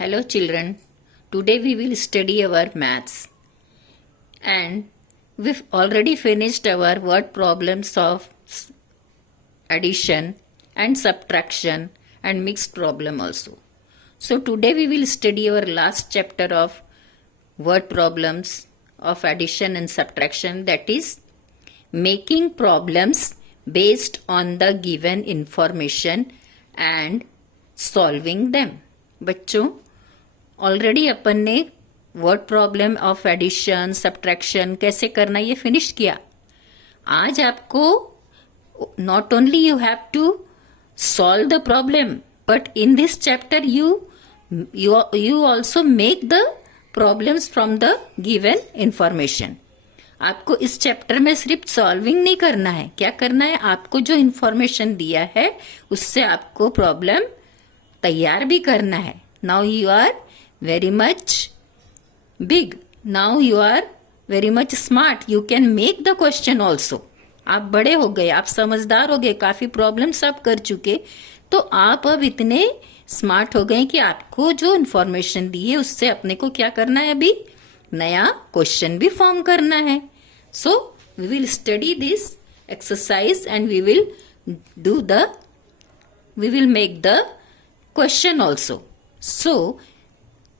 Hello children, today we will study our maths and we've already finished our word problems of addition and subtraction and mixed problem also. So today we will study our last chapter of word problems of addition and subtraction, that is making problems based on the given information and solving them. बच्चों already अपन ने word problem of addition subtraction कैसे करना ये finish किया. आज आपको not only you have to solve the problem but in this chapter you also make the problems from the given information. आपको इस चैप्टर में सिर्फ सॉल्विंग नहीं करना है, क्या करना है, आपको जो इंफॉर्मेशन दिया है उससे आपको प्रॉब्लम तैयार भी करना है. Now you are very much big, now you are very much smart, you can make the question also. आप बड़े हो गए, आप समझदार हो गए, काफी प्रॉब्लम्स आप कर चुके, तो आप अब इतने स्मार्ट हो गए कि आपको जो इंफॉर्मेशन दी है उससे अपने को क्या करना है, अभी नया क्वेश्चन भी फॉर्म करना है. So we will study this exercise and we will make the question also. So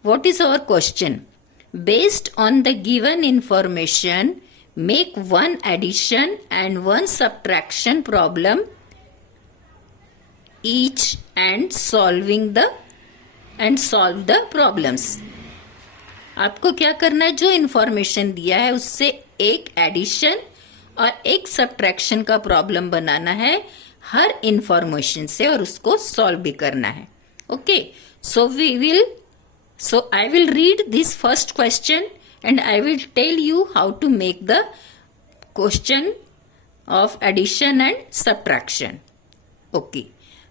what is our question? Based on the given information, make one addition and one subtraction problem each and solve the problems. आपको क्या करना है, जो इंफॉर्मेशन दिया है उससे एक एडिशन और एक सब्ट्रैक्शन का प्रॉब्लम बनाना है हर इंफॉर्मेशन से और उसको सॉल्व भी करना है. Okay, So I will read this first question and I will tell you how to make the question of addition and subtraction. Okay.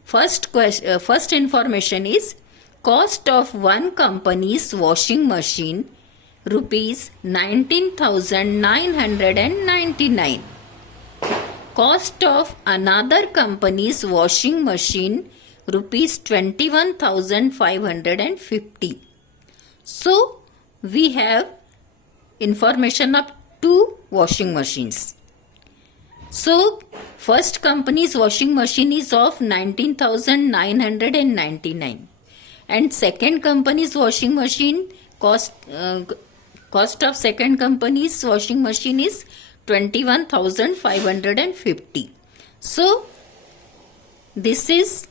First information is cost of one company's washing machine rupees 19,999. Cost of another company's washing machine rupees 21,550. So we have information of two washing machines. So first company's washing machine is of 19,999 and second company's washing machine cost of second company's washing machine is 21,550. So this is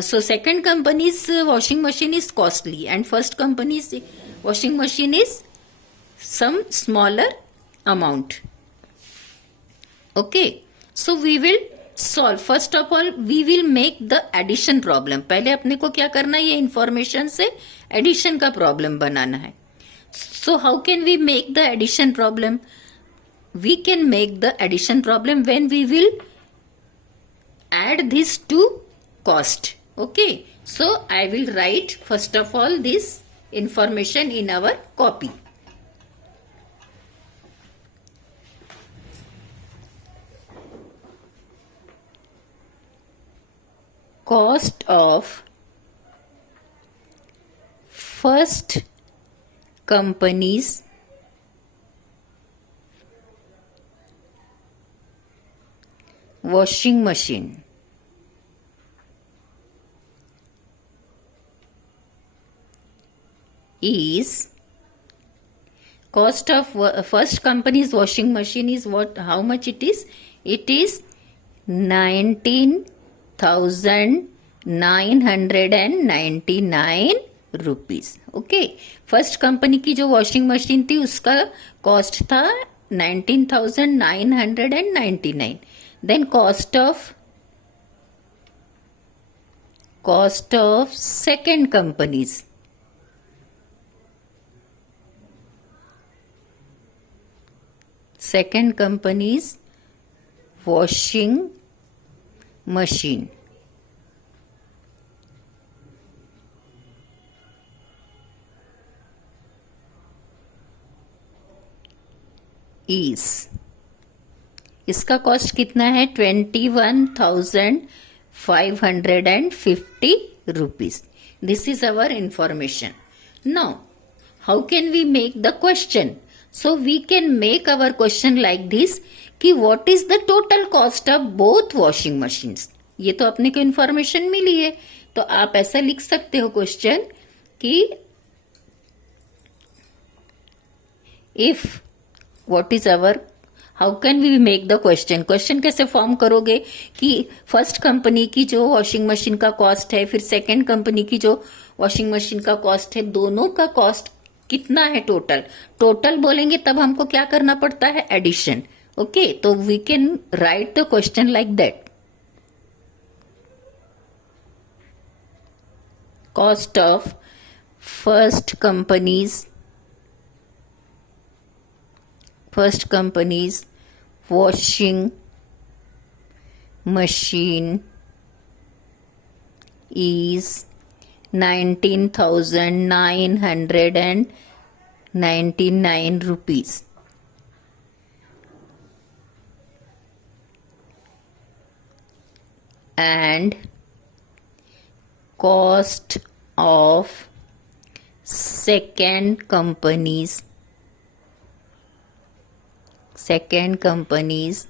so second company's washing machine is costly and first company's washing machine is some smaller amount. Okay, so we will solve. First of all we will make the addition problem. पहले अपने को क्या करना है, ये information से addition का problem बनाना है. So how can we make the addition problem? We can make the addition problem when we will add these two cost. Okay, so I will write first of all this information in our copy. Cost of first company's washing machine is cost of first company's washing machine is what, how much it is? It is 19,999 rupees. Okay, first company की जो washing machine थी उसका cost था 19,999. Then cost of second companies second company's washing machine is, इसका cost कितना है, 21,550 rupees. This is our information. Now, how can we make the question? So we can make our question like this कि what is the total cost of both washing machines. ये तो अपने को इंफॉर्मेशन मिली है, तो आप ऐसा लिख सकते हो क्वेश्चन कि if what is our, how can we make the question. Question कैसे फॉर्म करोगे कि फर्स्ट कंपनी की जो वॉशिंग मशीन का कॉस्ट है, फिर सेकंड कंपनी की जो वॉशिंग मशीन का कॉस्ट है, दोनों का कॉस्ट कितना है टोटल. टोटल बोलेंगे तब हमको क्या करना पड़ता है, एडिशन. ओके, तो we can write the question like that. Cost of first companies washing machine is 19,999 rupees. And cost of second company's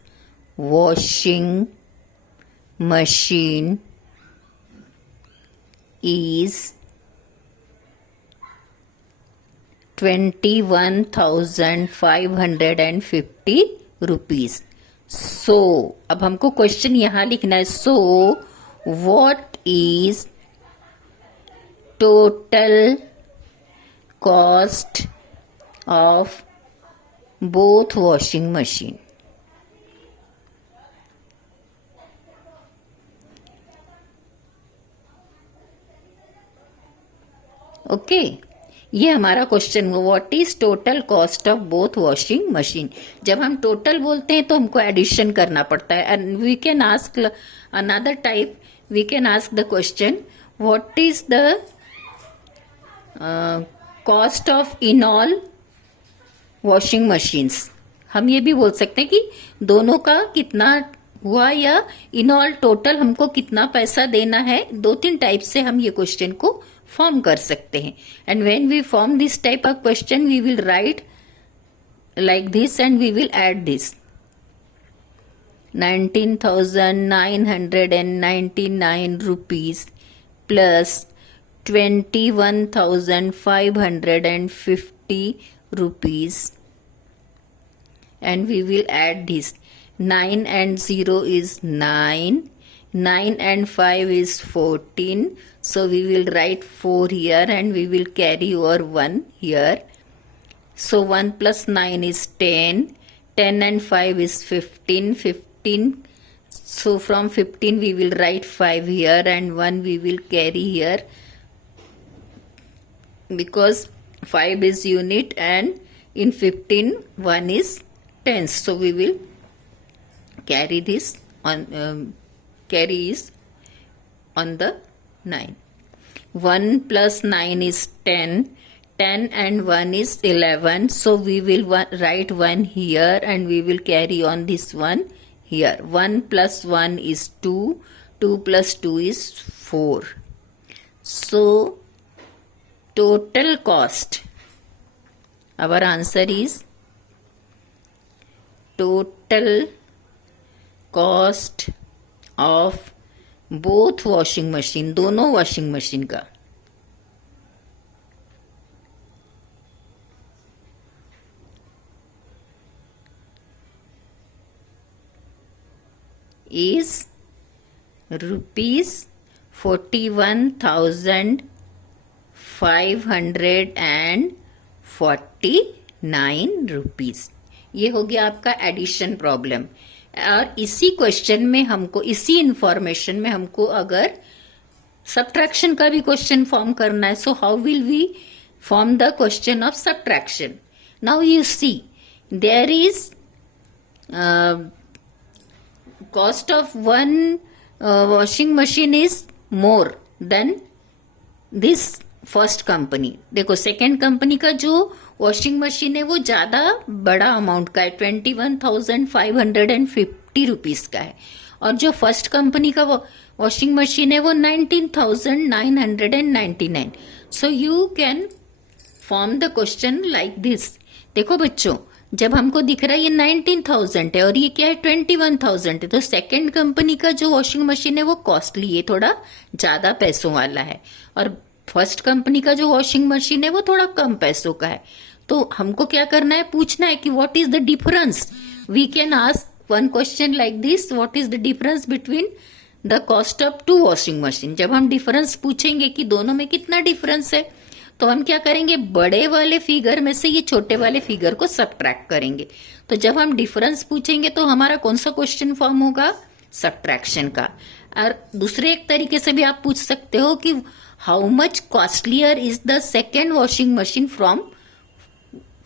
washing machine is 21,550 rupees. So अब हमको क्वेश्चन यहां लिखना है. So what is total cost of both washing machine? Okay, ये हमारा क्वेश्चन हुआ. What is total cost of both washing machine. जब हम टोटल बोलते हैं तो हमको एडिशन करना पड़ता है. And we can ask another type, we can ask the question what is the cost of in all washing machines. हम ये भी बोल सकते हैं कि दोनों का कितना हुआ या इन ऑल टोटल हमको कितना पैसा देना है. दो तीन टाइप से हम ये क्वेश्चन को फॉर्म कर सकते हैं. And when we form this type of question we will write like this and we will add this 19,999 rupees plus 21,550 rupees, and we will add this. 9 and 0 is 9. 9 and 5 is 14. So we will write 4 here and we will carry over 1 here. So 1 plus 9 is 10. 10 and 5 is 15. 15. So from 15 we will write 5 here and 1 we will carry here, because 5 is unit and in 15 1 is tens. So we will carry this on carry is on the 9. 1 plus 9 is 10. 10 and 1 is 11. So we will write 1 here and we will carry on this one here. 1 plus 1 is 2. 2 plus 2 is 4. So total cost, our answer is total cost of both washing machine, दोनों washing machine का, is rupees 41,549 rupees. ये हो गया आपका addition problem. और इसी क्वेश्चन में हमको, इसी इंफॉर्मेशन में हमको अगर सब्ट्रैक्शन का भी क्वेश्चन फॉर्म करना है, so how will we form the question of subtraction. Now you see there is cost of one washing machine is more than this first company. देखो सेकेंड कंपनी का जो वॉशिंग मशीन है वो ज्यादा बड़ा अमाउंट का है, 21,550 रुपीज का है. और जो फर्स्ट कंपनी का वॉशिंग मशीन है वो 19,999. So you can form the question like this. देखो बच्चों, जब हमको दिख रहा है ये 19,000 है और ये क्या है 21,000 है, तो सेकंड कंपनी का जो वॉशिंग मशीन है वो कॉस्टली, ये थोड़ा ज्यादा पैसों वाला है, और फर्स्ट कंपनी का जो वॉशिंग मशीन है वो थोड़ा कम पैसों का है. तो हमको क्या करना है, पूछना है कि what is the difference. We can ask one question like this, what is the difference between the cost of two washing machine. जब हम डिफरेंस पूछेंगे कि दोनों में कितना डिफरेंस है, तो हम क्या करेंगे, बड़े वाले फिगर में से ये छोटे वाले फिगर को सबट्रैक्ट करेंगे. तो जब हम डिफरेंस पूछेंगे तो हमारा कौन सा क्वेश्चन फॉर्म होगा, सबट्रैक्शन का. और दूसरे एक तरीके से भी आप पूछ सकते हो कि how much costlier is the second washing machine from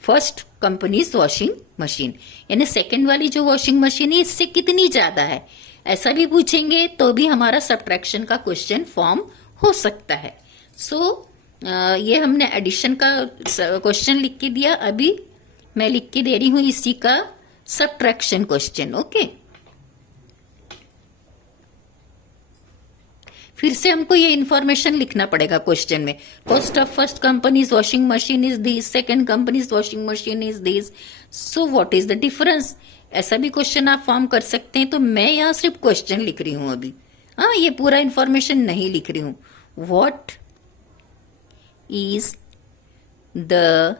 first companies washing machine, यानी सेकेंड वाली जो वॉशिंग मशीन है इससे कितनी ज्यादा है, ऐसा भी पूछेंगे तो भी हमारा सबट्रैक्शन का क्वेश्चन फॉर्म हो सकता है. सो ये हमने एडिशन का क्वेश्चन लिख के दिया. अभी मैं लिख के दे रही हूं इसी का सबट्रैक्शन क्वेश्चन. ओके, फिर से हमको ये इंफॉर्मेशन लिखना पड़ेगा क्वेश्चन में. Cost of first companies washing machine is this, second companies washing machine is this, so what is the difference. ऐसा भी क्वेश्चन आप फॉर्म कर सकते हैं. तो मैं यहाँ सिर्फ क्वेश्चन लिख रही हूं अभी. हाँ, ये पूरा इंफॉर्मेशन नहीं लिख रही हूं. What is the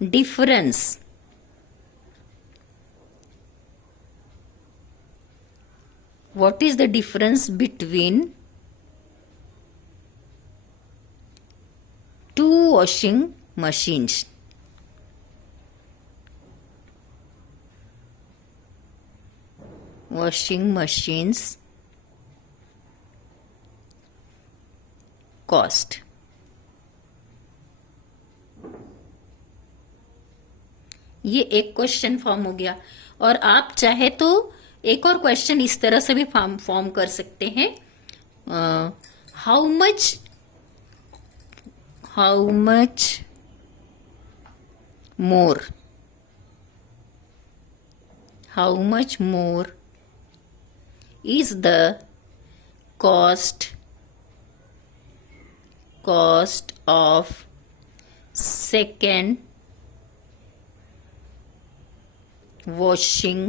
difference between two washing machines. Cost. ये एक क्वेश्चन फॉर्म हो गया. और आप चाहे तो एक और क्वेश्चन इस तरह से भी फॉर्म कर सकते हैं. How much more is the cost of second washing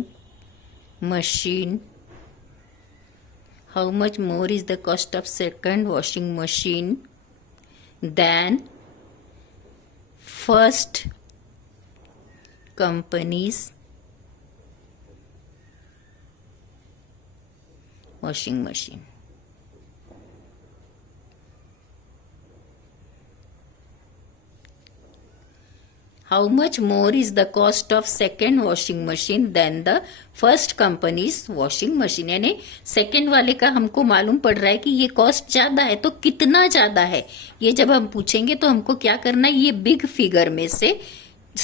machine. How much more is the cost of second washing machine than first company's washing machine. How much more is the cost of second washing machine than the first company's washing machine. यानी सेकेंड वाले का हमको मालूम पड़ रहा है कि ये कॉस्ट ज्यादा है, तो कितना ज्यादा है ये जब हम पूछेंगे तो हमको क्या करना है, ये बिग फिगर में से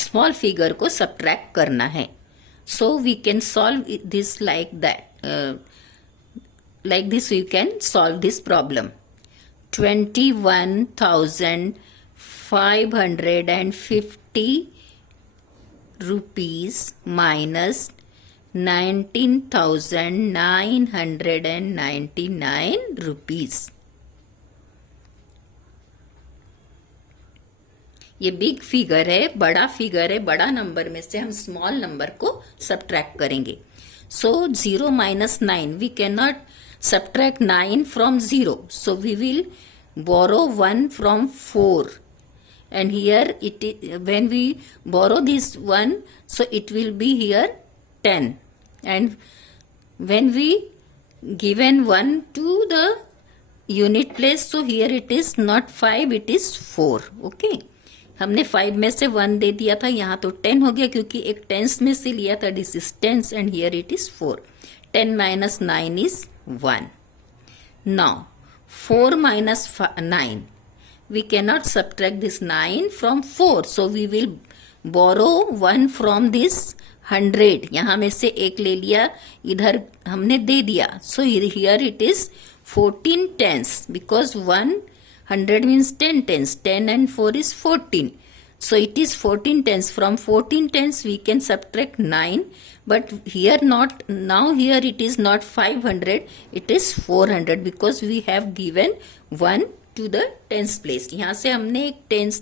स्मॉल फिगर को सबट्रैक्ट करना है. So we can solve this like that. Like this we can solve this problem. 21,550 rupees minus 19,999 rupees. ये बिग फिगर है, बड़ा फिगर है, बड़ा नंबर में से हम स्मॉल नंबर को सबट्रैक्ट करेंगे. सो 0 minus 9, we cannot subtract 9 from 0. So we will borrow 1 from 4. And here it is, when we borrow this 1, so it will be here 10. And when we given 1 to the unit place, so here it is not 5, it is 4. Okay, हमने 5 में से 1 दे दिया था, यहाँ तो 10 हो गया क्योंकि एक टेंस में से लिया था. This is tens and here it is 4. 10 minus 9 is 1. Now 4 minus 9, we cannot subtract this 9 from 4, so we will borrow 1 from this 100. यहाँ में से एक ले लिया, इधर हमने दे दिया. So here it is 14 tens, because 100 means 10 tens. 10 and 4 is 14. So it is 14 tens. From 14 tens we can subtract 9, but here not, now here it is not 500, it is 400 because we have given 1 to the tens place. यहाँ से हमने एक tens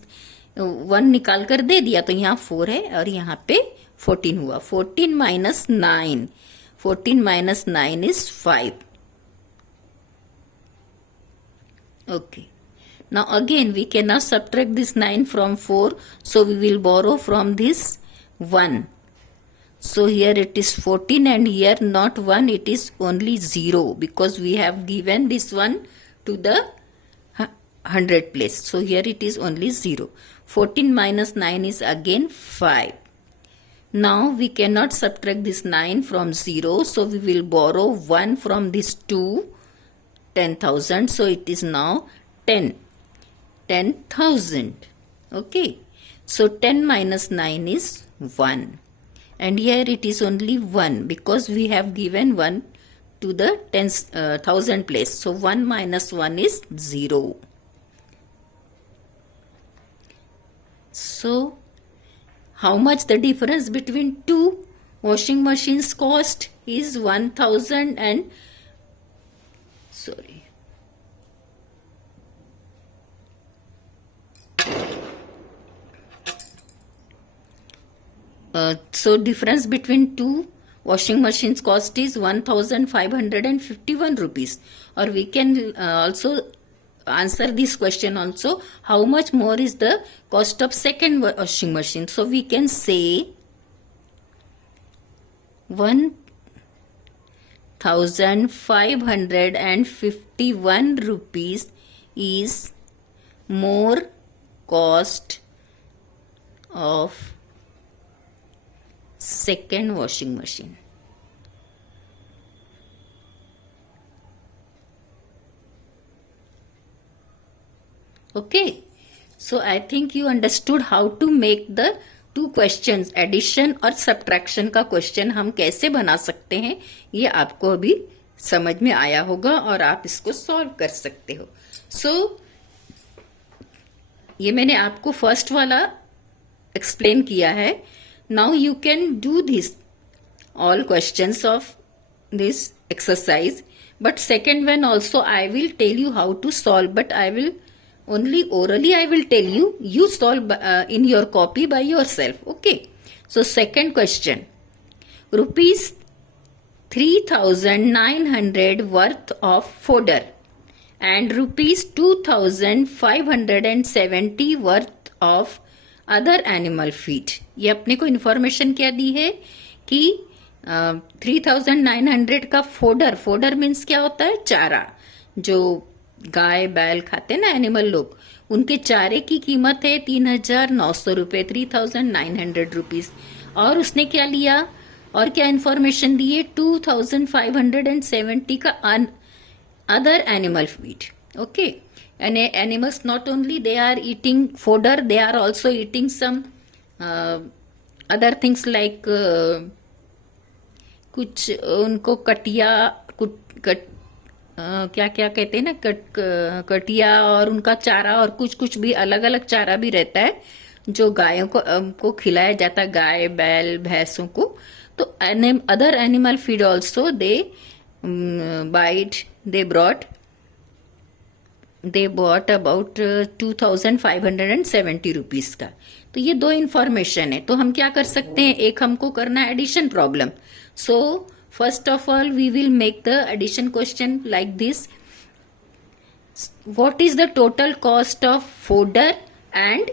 1 निकाल कर दे दिया, तो यहाँ 4 है और यहाँ पे 14 हुआ. 14 minus 9, 14 minus 9 is 5. Okay. Now again we cannot subtract this 9 from 4, so we will borrow from this 1. So here it is 14 and here not 1, it is only 0 because we have given this one to the 100 place. So here it is only 0. 14 minus 9 is again 5. Now we cannot subtract this 9 from 0, so we will borrow 1 from this 2, 10,000. So it is now 10. 10,000. Okay. So 10 minus 9 is 1. And here it is only 1 because we have given 1 to the 10,000 place. So 1 minus 1 is 0. So how much the difference between two washing machines cost is 1,000 and sorry. So difference between two washing machines cost is 1,551 rupees. Or we can also answer this question also, how much more is the cost of second washing machine. So we can say 1,551 rupees is more cost of second washing machine. Okay, so I think you understood how to make the two questions, addition और subtraction का question हम कैसे बना सकते हैं, ये आपको अभी समझ में आया होगा और आप इसको सॉल्व कर सकते हो. So ये मैंने आपको फर्स्ट वाला एक्सप्लेन किया है. Now you can do this all questions of this exercise, but second one also I will tell you how to solve, but I will only orally I will tell you, you solve in your copy by yourself. Okay. So second question, rupees 3,900 worth of fodder and rupees 2,570 worth of other animal feed. ये अपने को इन्फॉर्मेशन क्या दी है कि 3,900 का fodder, fodder means क्या होता है, चारा, जो गाय बैल खाते हैं ना एनिमल लोग, उनके चारे की कीमत है 3,900 रुपये, 3,900 रुपीज. और उसने क्या लिया और क्या इन्फॉर्मेशन दी है, 2,570 का other animal feed. Okay. And animals not only they are eating fodder, they are also eating some other things like कुछ उनको कटिया क्या क्या कहते हैं ना, कटिया और उनका चारा और कुछ कुछ भी अलग अलग चारा भी रहता है जो गायों को खिलाया जाता है, गाय बैल भैंसों को. तो other animal feed also they they bought about 2,570 रुपीज का. तो ये दो इंफॉर्मेशन है. तो हम क्या कर सकते हैं, एक हमको करना है addition problem. So first of all we will make the addition question like this. What is the total cost of fodder and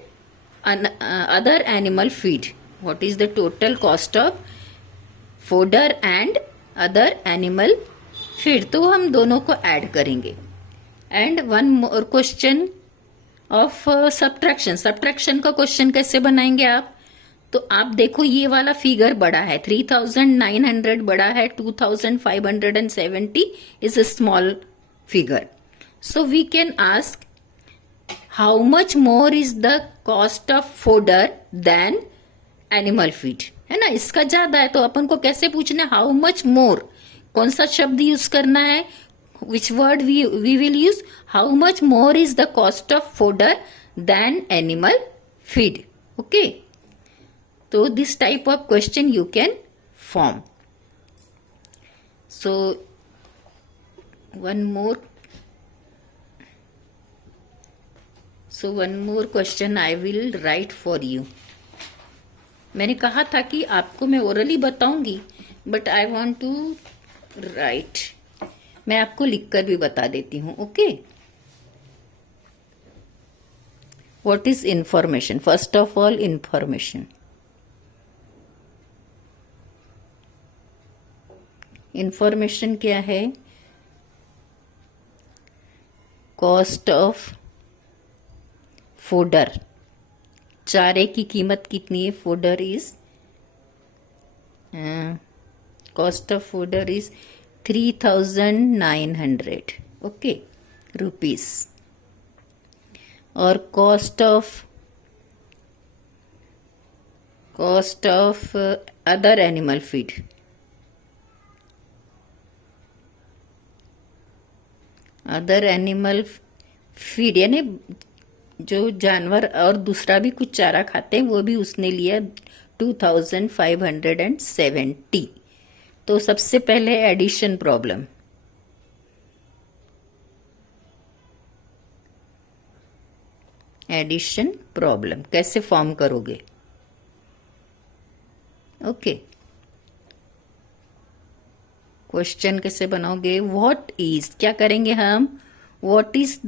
other animal feed. What is the total cost of fodder and other animal feed. तो हम दोनों को add करेंगे. And one more question of subtraction. Subtraction का question कैसे बनाएंगे आप, तो आप देखो ये वाला फिगर बड़ा है, 3,900 बड़ा है, 2,570 is a small figure. So we can ask how much more is the cost of fodder than animal feed, है ना, इसका ज्यादा है. तो अपन को कैसे पूछना है, हाउ मच मोर, कौन सा शब्द यूज करना है, which word we will use, how much more is the cost of fodder than animal feed. Okay. So this type of question you can form. So one more question I will write for you. मैंने कहा था कि आपको मैं orally बताऊंगी, but I want to write. मैं आपको लिखकर भी बता देती हूँ. Okay. What is information? First of all, information. Information क्या है? Cost of fodder. चारे की कीमत कितनी है? Fodder is cost of fodder is 3,900. Okay, rupees. और cost of other animal feed. Other animal feed यानी जो जानवर और दूसरा भी कुछ चारा खाते हैं, वो भी उसने लिया 2,570. तो सबसे पहले एडिशन प्रॉब्लम. एडिशन प्रॉब्लम कैसे फॉर्म करोगे? ओके. क्वेश्चन कैसे बनाओगे? व्हाट इज, क्या करेंगे हम? What is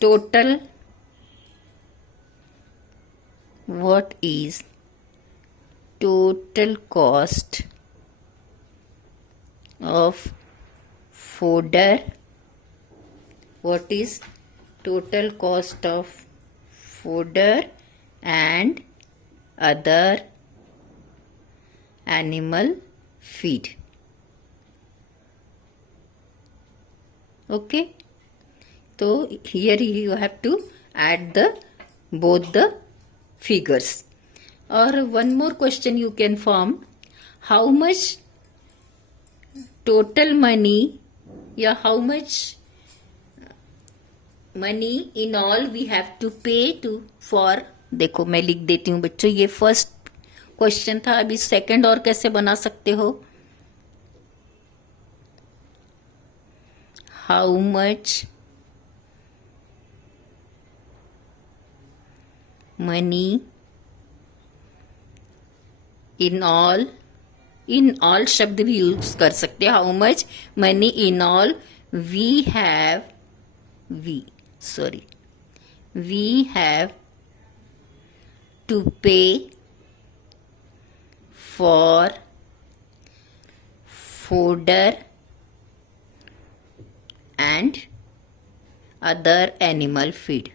total, what is total cost of fodder? What is total cost of fodder and other animal feed? Okay. So here you have to add the both the figures. Or one more question you can form. How much total money, या how much money in all we have to pay to for. देखो मैं लिख देती हूँ बच्चों, ये first question था. अभी सेकंड और कैसे बना सकते हो? How much money in all. In all शब्द भी यूज कर सकते हैं. How much money in all we have to pay for fodder and other animal feed.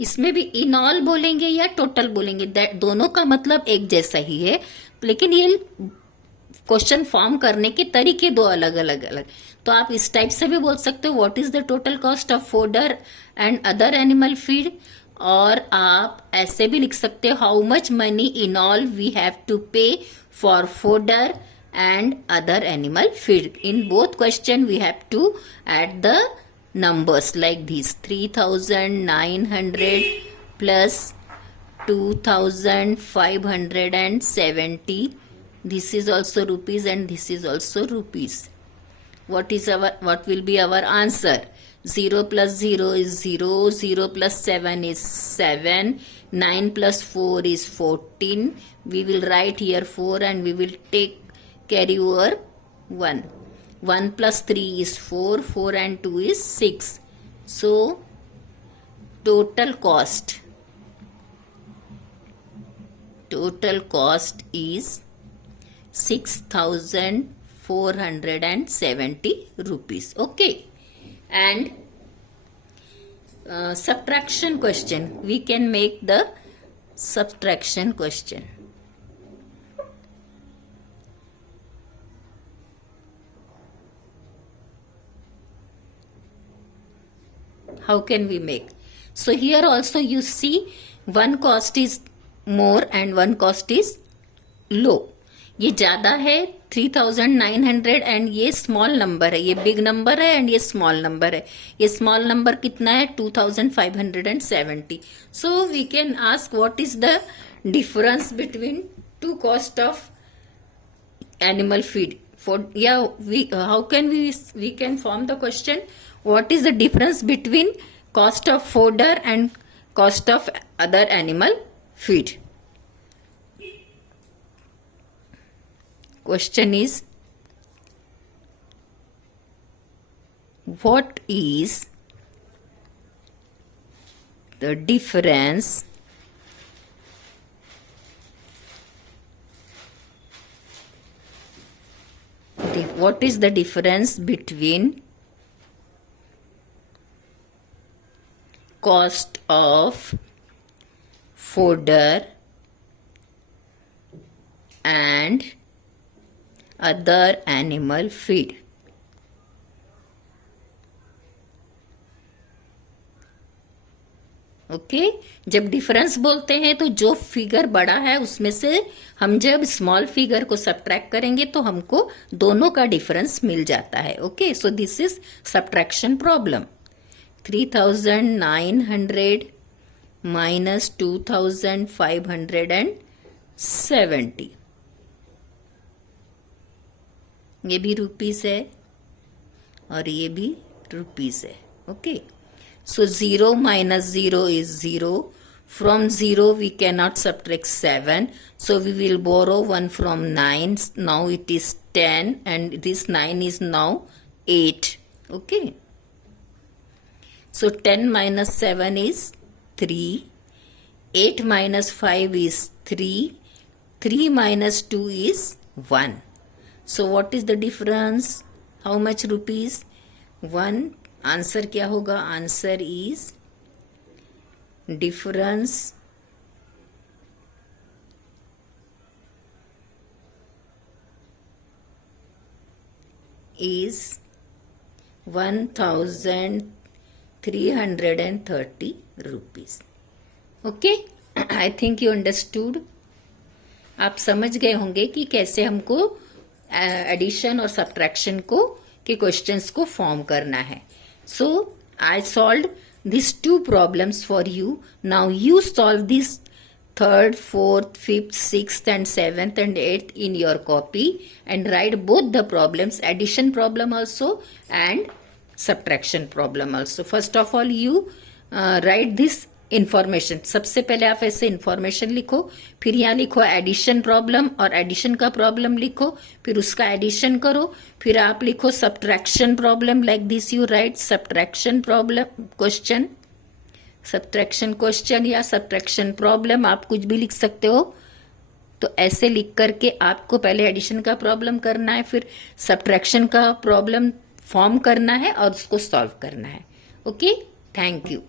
इसमें भी इन ऑल बोलेंगे या टोटल बोलेंगे, दोनों का मतलब एक जैसा ही है, लेकिन ये क्वेश्चन फॉर्म करने के तरीके दो अलग अलग. तो आप इस टाइप से भी बोल सकते हो, what is the total cost of fodder and other animal feed. और आप ऐसे भी लिख सकते हो, how much money in all we have to pay for fodder and other animal feed. In both question we have to add the numbers like these: 3,900 plus 2,570. This is also rupees and this is also rupees. What will be our answer? 0 plus 0 is 0, 0 plus 7 is 7, 9 plus 4 is 14. We will write here 4 and we will carry over 1. 1 plus 3 is 4, 4 and 2 is 6. So total cost is 6,470 rupees. Okay. And subtraction question, we can make the subtraction question. How can we make? So here also you see one cost is more and one cost is low. ये ज़्यादा है 3900 एंड ये small number है, ये big number है and ये small number है। ये स्मॉल नंबर कितना है 2570। So we can ask what is the difference between two cost of animal feed for how can we can form the question, what is the difference between cost of fodder and cost of other animal feed? Question is, what is the difference between cost of fodder and other animal feed? Okay जब डिफरेंस बोलते हैं तो जो फिगर बड़ा है उसमें से हम जब स्मॉल फिगर को सब्ट्रैक्ट करेंगे तो हमको दोनों का डिफरेंस मिल जाता है। Okay so this is subtraction problem. 3900 माइनस 2570, ये भी रुपीस है और ये भी रुपीस है। ओके so 0 minus 0 is 0. From 0 we cannot subtract 7, so we will borrow 1 from 9. Now it is 10 and this 9 is now 8. Okay, so 10 minus 7 is 3, 8 minus 5 is 3, 3 minus 2 is 1. So what is the difference? How much rupees? 1. आंसर क्या होगा? Answer is difference is 1330 rupees. Okay I think you understood. आप समझ गए होंगे कि कैसे हमको एडिशन और सब्ट्रैक्शन को के क्वेश्चंस को फॉर्म करना है। So I solve these two problems for you. Now you solve this 3rd, 4th, 5th, 6th and 7th and 8th in your copy and write both the problems, addition problem also and subtraction problem also. First of all you write this information. सबसे पहले आप ऐसे information लिखो, फिर यहाँ लिखो addition problem और एडिशन का प्रॉब्लम लिखो, फिर उसका एडिशन करो, फिर आप लिखो subtraction problem. Like this you right subtraction problem question, subtraction question या सब्ट्रैक्शन प्रॉब्लम, आप कुछ भी लिख सकते हो। तो ऐसे लिख करके आपको पहले एडिशन का प्रॉब्लम करना है, फिर सब्ट्रैक्शन का प्रॉब्लम फॉर्म करना है और उसको सॉल्व करना है। Okay, thank you.